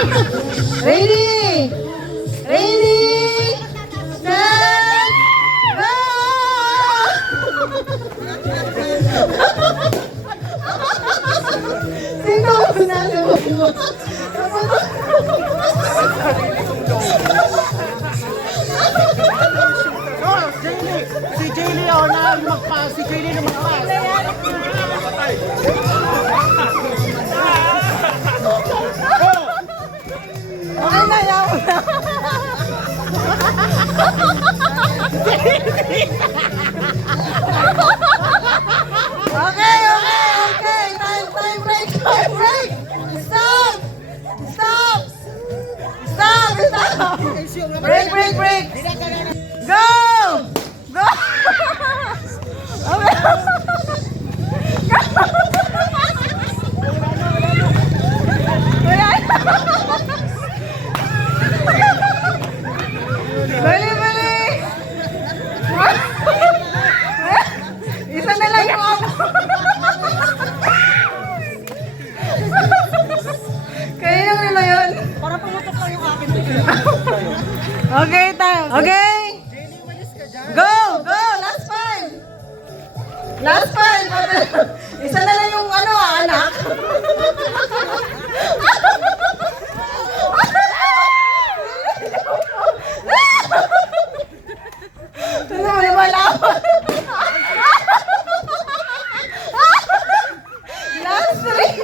Ready? Ready? Set! Go! Sino mo na mo? Si Jaylee na magpas. Si Jaylee na magpas. Okay na, yaw na. Okay. Time break. Stop. Break. Go. Bali. Isa na lang yung ako. Kaya lang nila yun. Para pumutok lang yung akin. Okay, time. Okay. Go. Last five. Isa na lang yung anak. Ano mo naman ako? Last three.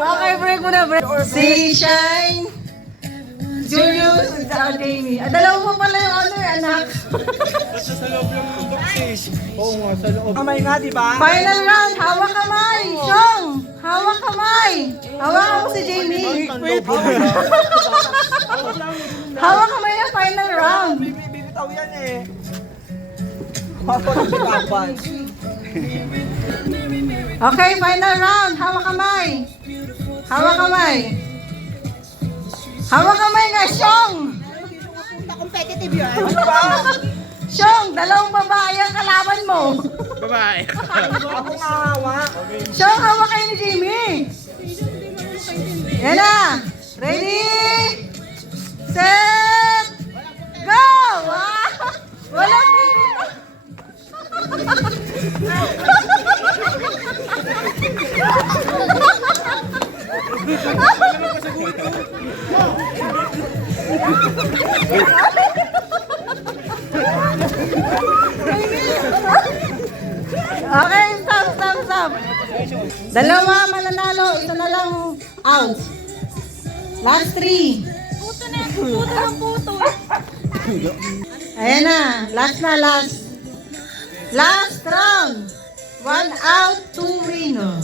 Okay, break muna, break. Si Shine, Julius, at Jamie. Dalawa mo pala yung anak. Sa loob yung boxes. Oo nga, sa loob. Kamay nga, di ba? Final round, hawak kamay. Shong, hawak kamay. Hawak mo si Jamie. Wait. Hawak kamay na final round. Bibitaw yan eh. Papag-bitapan. Okay, final round. Hawak kamay. Hawak kamay nga, Shong. Competitive yan. Ano ba? Shong, dalawang babae ang kalaban mo. Babae. Ako nga hawak. Shong, hawak kayo ni Jamie. Yan na. Ready? Set! Go! Walang pipito. Okay, stop. Dalawa mananalo, isa na lang out. Last three. Puto. Ayan na, last. Last round. 1 out, 2 winner.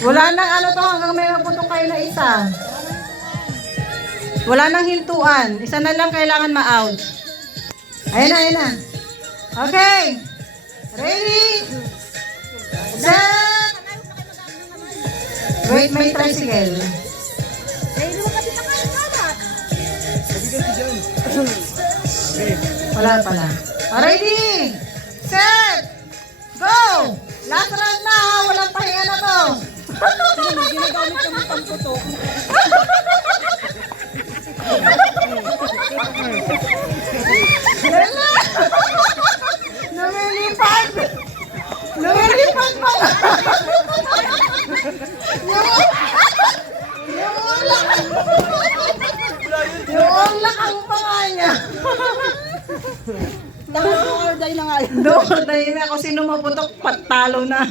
Wala nang to hanggang may maputok kayo na isa. Wala nang hintuan. Isa na lang kailangan ma-out. Ayan na. Okay. Ready? Set! Wait, may tricycle. Wala pala. Ready? Set! Go! Last round na ha. Walang pahinga na to. Ginagamit kami pang putok. Yan na! Lumilipad pa! Yung ulak ang panga niya. Orday na nga yun. Doon, dahil na ako sino maputok, patalo na.